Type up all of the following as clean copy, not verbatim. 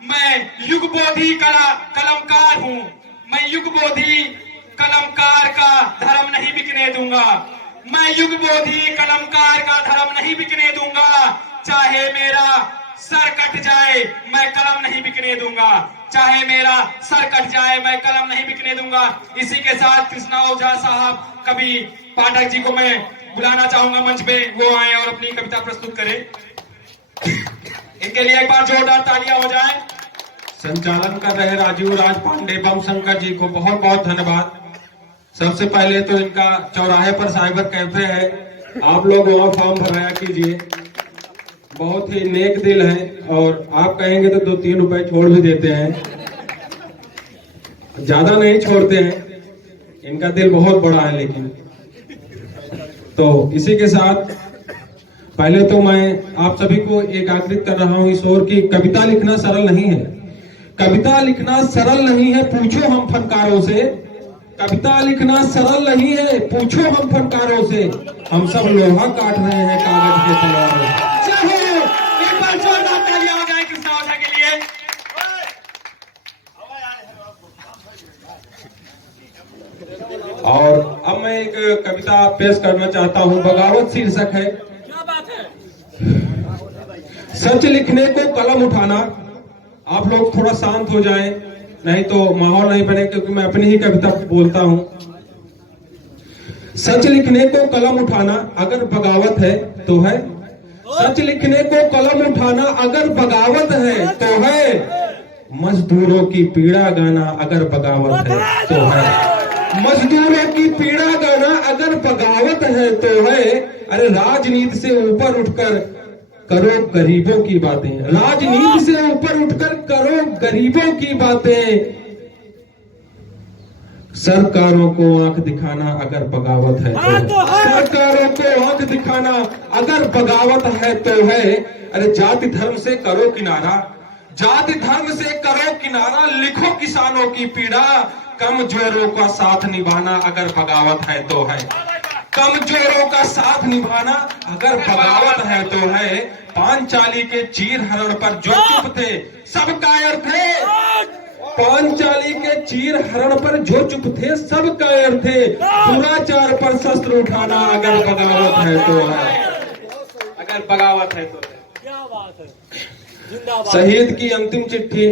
मैं युगबोधि कलमकार हूँ। मैं युगबोधि कलमकार का धर्म नहीं बिकने दूंगा। मैं युगबोधि कलमकार का धर्म नहीं बिकने दूंगा। चाहे मेरा सर कट जाए मैं कलम नहीं बिकने दूंगा। चाहे मेरा सर कट जाए मैं कलम नहीं बिकने दूंगा। इसी के साथ कृष्णा ओझा साहब कवि पाठक जी को मैं बुलाना चाहूंगा मंच पे, वो आए और अपनी कविता प्रस्तुत करें। इनके लिए एक बार जोरदार तालियां हो जाए। संचालन कर रहे राजीव राज पांडे बम शंकर जी को बहुत बहुत धन्यवाद। सबसे पहले तो इनका चौराहे पर साइबर कैफे है, आप लोग वहाँ फॉर्म भराया कीजिए। बहुत ही नेक दिल है और आप कहेंगे तो 2-3 रुपए छोड़ भी देते हैं, ज्यादा नहीं छोड़ते हैं, इनका दिल बहुत बड़ा है। लेकिन तो इसी के साथ पहले तो मैं आप सभी को एकाग्रित कर रहा हूं इस ओर की कविता लिखना सरल नहीं है। कविता लिखना सरल नहीं है, पूछो हम फनकारों से। कविता लिखना सरल नहीं है, पूछो हम फनकारों से। हम सब लोहा काट रहे हैं कागज के तलवारों से। एक बार जोरदार तालियां हो जाए कृष्णा ओझा के लिए। और अब मैं एक कविता पेश करना चाहता हूं, बगावत शीर्षक है। क्या बात है? सच लिखने को कलम उठाना। आप लोग थोड़ा शांत हो जाएं, नहीं तो माहौल नहीं बने, क्योंकि मैं अपनी ही कविता बोलता हूं। सच लिखने को कलम उठाना अगर बगावत है तो है। सच लिखने को कलम उठाना अगर बगावत है तो है। मजदूरों की पीड़ा गाना अगर बगावत है तो है। मजदूरों की पीड़ा गाना अगर बगावत है तो है। अरे राजनीति से ऊपर उठकर करो गरीबों की बातें। राजनीति से ऊपर उठकर करो गरीबों की बातें। सरकारों को आंख दिखाना अगर बगावत है तो है। सरकारों को आंख दिखाना अगर बगावत है तो है। अरे जाति धर्म से करो किनारा। जाति धर्म से करो किनारा। लिखो किसानों की पीड़ा। कमजोरों का साथ निभाना अगर बगावत है तो है। कमजोरों का साथ निभाना अगर बगावत है तो है। पांचाली के चीर हरण पर जो चुप थे सब कायर थे। पांचाली के चीर हरण पर जो चुप थे सब कायर थे। दुराचार पर शस्त्र उठाना अगर बगावत है तो है। अगर बगावत है तो है। क्या बात है? जिंदाबाद। शहीद की अंतिम चिट्ठी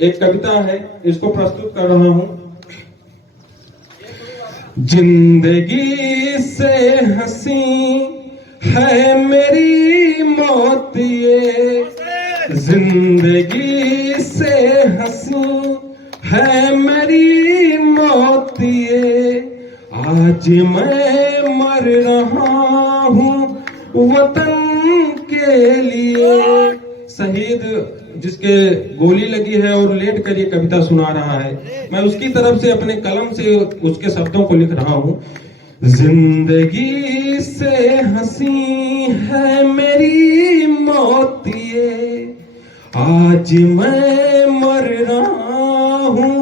एक कविता है, इसको प्रस्तुत कर रहा हूं। जिंदगी से हंसी है मेरी मौत ये। जिंदगी से हंसी है मेरी मौत ये। आज मैं मर रहा हूँ वतन के लिए। शहीद जिसके गोली लगी है और लेट कर ये कविता सुना रहा है, मैं उसकी तरफ से अपने कलम से उसके शब्दों को लिख रहा हूँ। जिंदगी से हंसी है मेरी मौत ये। आज मैं मर रहा हूँ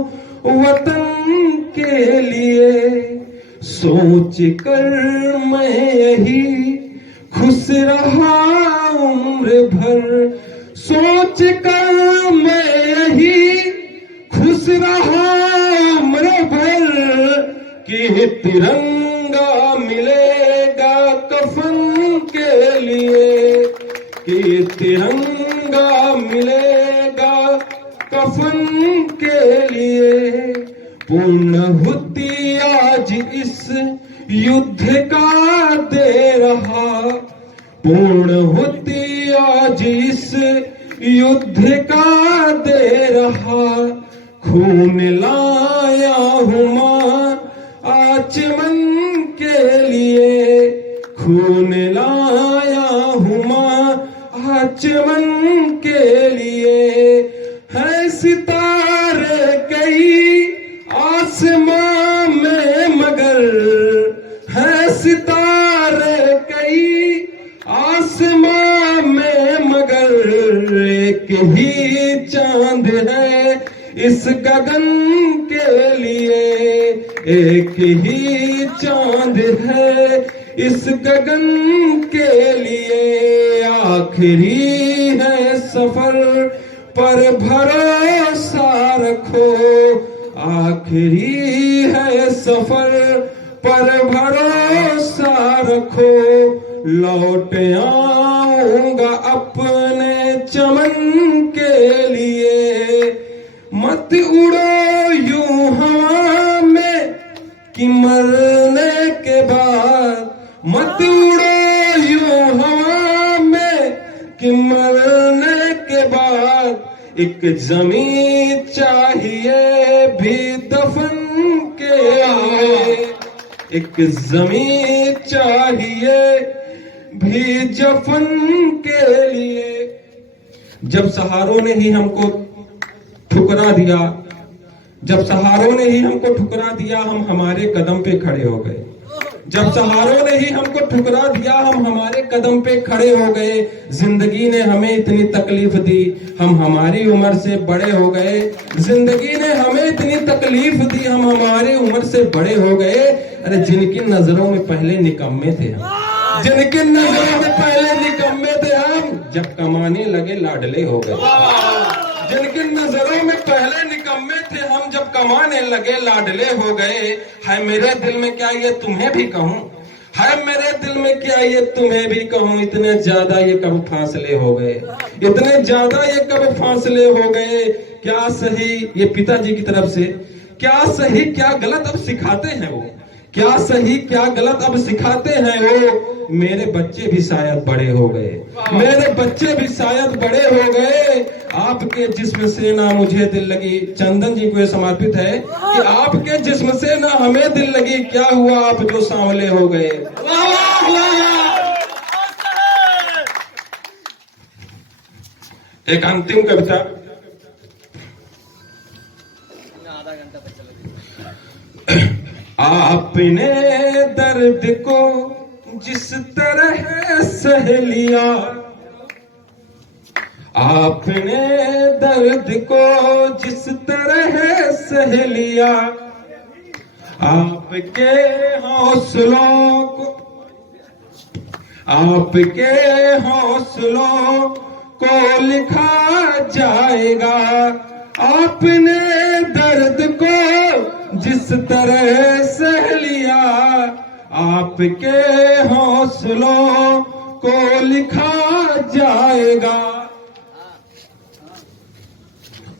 वतन के लिए। सोच कर मैं यही खुश रहा उम्र भर। सोच कर मैं यही खुश रहा उम्र भर कि तिरंगा मिलेगा कफन के लिए। कि तिरंगा मिलेगा कफन के लिए। पूर्णहुति आज इस युद्ध का दे रहा। पूर्णहुति आज इस युद्ध का दे रहा। खून लाया हूँ मां आचमन के लिए। खून लाया हूँ मां आचमन के लिए। है सितारे कई आसमां में मगर। है सितारे कई आसमां में मगर। एक ही चांद है इस गगन के लिए। एक ही चांद है इस गगन के लिए। आखिरी है सफर पर भरोसा रखो, आखिरी है सफर पर भरोसा रखो, लौट आऊंगा अपने चमन के लिए। मत उड़ो यूं हवा में कि मरने के बाद, मत उड़ो यूं हवा में कि मरने के बाद, एक जमीन चाहिए भी दफन के लिए, एक जमीन चाहिए भी दफन के लिए। जब सहारों ने ही हमको ठुकरा दिया, जब सहारों ने ही हमको ठुकरा दिया, हम हमारे कदम पे खड़े हो गए। जब सहारों ने ही हमको ठुकरा दिया, हम हमारे कदम पे खड़े हो गए। जिंदगी ने हमें इतनी तकलीफ दी, हम हमारी उम्र से बड़े हो गए। जिंदगी ने हमें इतनी तकलीफ दी, हम हमारी उम्र से बड़े हो गए। अरे जिनकी नजरों में पहले निकम्मे थे हम, जिनकी नजरों में पहले निकम्मे थे हम, जब कमाने लगे लाडले हो गए। जिनकी नजरों में पहले निकम्मे थे हम, जब कमाने लगे लाडले हो गए। है मेरे दिल में क्या ये तुम्हें भी कहूं, है मेरे दिल में क्या ये तुम्हें भी कहूं, इतने ज्यादा ये कब फासले हो गए, इतने ज्यादा ये कब फासले हो गए। क्या सही ये पिताजी की तरफ से, क्या सही क्या गलत अब सिखाते हैं वो, क्या सही क्या गलत अब सिखाते हैं वो। मेरे बच्चे भी शायद बड़े हो गए, मेरे बच्चे भी शायद बड़े हो गए। आपके जिस्म से ना मुझे दिल लगी, चंदन जी को ये समर्पित है कि आपके जिस्म से ना हमें दिल लगी, क्या हुआ आप जो सांवले हो गए। एक अंतिम कविता, आपने दर्द को जिस तरह सह लिया, आपने दर्द को जिस तरह सह लिया, आपके हौसलों को, आपके हौसलों को लिखा जाएगा। आपने दर्द को जिस तरह सह लिया, आपके हौसलों को लिखा जाएगा।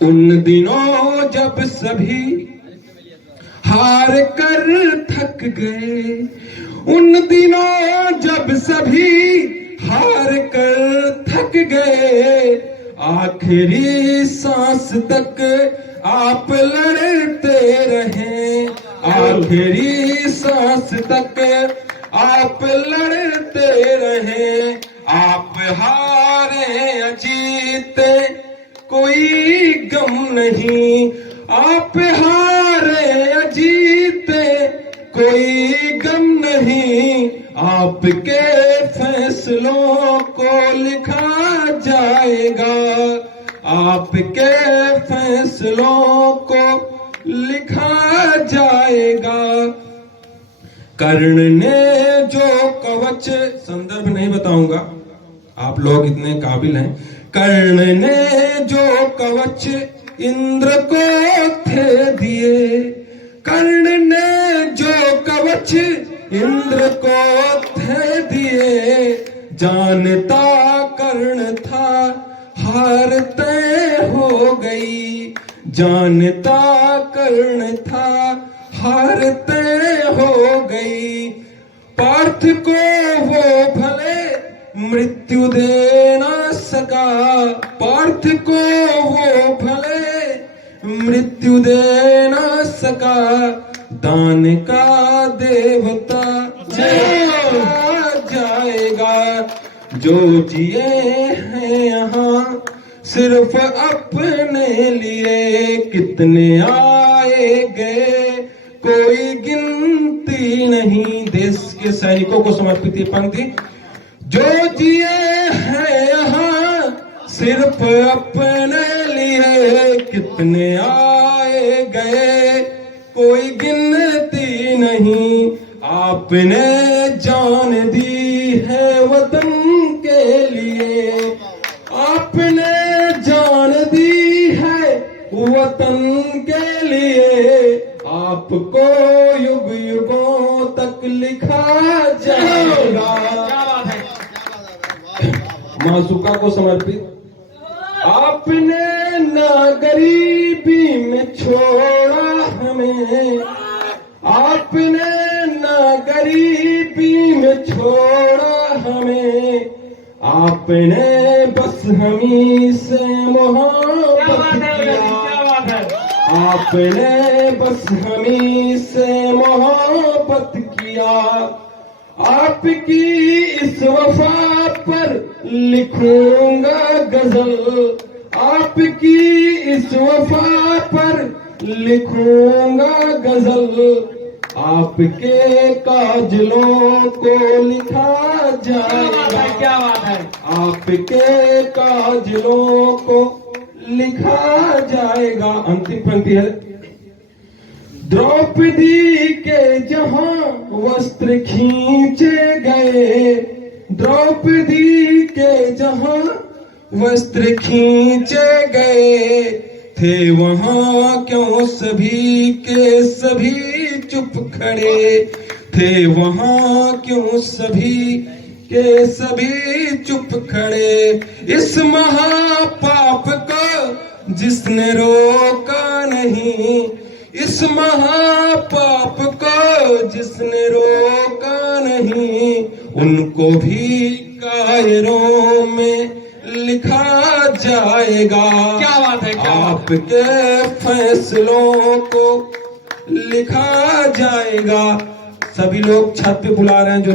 उन दिनों जब सभी हार कर थक गए, उन दिनों जब सभी हार कर थक गए, आखिरी सांस तक आप लड़ते रहे, आखिरी सांस तक आप लड़ते रहे। आप हारे या जीते कोई गम नहीं, आप हारे या जीते कोई गम नहीं, आपके फैसलों को लिखा जाएगा, आपके फैसलों को लिखा जाएगा। कर्ण ने जो कवच, संदर्भ नहीं बताऊंगा, आप लोग इतने काबिल हैं। कर्ण ने जो कवच इंद्र को थे दिए, कर्ण ने जो कवच इंद्र को थे दिए, जानता कर्ण था हार तय हो गई, जानता कर्ण था हार तय हो गई। पार्थ को वो भले मृत्यु दे ना सका, पार्थ को वो भले मृत्यु दे ना सका, दान का देवता जाएगा। जो जिए हैं यहाँ सिर्फ अपने लिए, कितने आए गए कोई गिनती नहीं। देश के सैनिकों को समर्पित ये पंक्ति, जो जिए हैं यहाँ सिर्फ अपने लिए, कितने आए गए कोई गिनती नहीं। आपने जान दी है वतन के लिए, आपने जान दी वतन के लिए आपको युग युगों तक लिखा जाएगा। क्या बात है। मासूका को समर्पित। आपने ना गरीबी में छोड़ा हमें, आपने ना गरीबी में छोड़ा हमें, आपने बस हमी से मोहब्बत किया, क्या बात है। आपने बस हमी से मोहब्बत किया। आपकी इस वफा पर लिखूंगा गजल, आपकी इस वफा पर लिखूंगा गजल। आपके काजलों को लिखा जाएगा, क्या बात है। आपके काजलों को लिखा जाएगा। अंतिम पंक्ति है। द्रौपदी के जहां वस्त्र खींचे गए, द्रौपदी के जहां वस्त्र खींचे गए, थे वहां क्यों सभी के सभी चुप खड़े, थे वहां क्यों सभी के सभी चुप खड़े। इस महापाप को जिसने रोका नहीं, इस महापाप को जिसने रोका नहीं, उनको भी कायरों में लिखा जाएगा। क्या बात है। क्या बात आपके फैसलों को लिखा जाएगा। सभी लोग छत पे बुला रहे हैं जो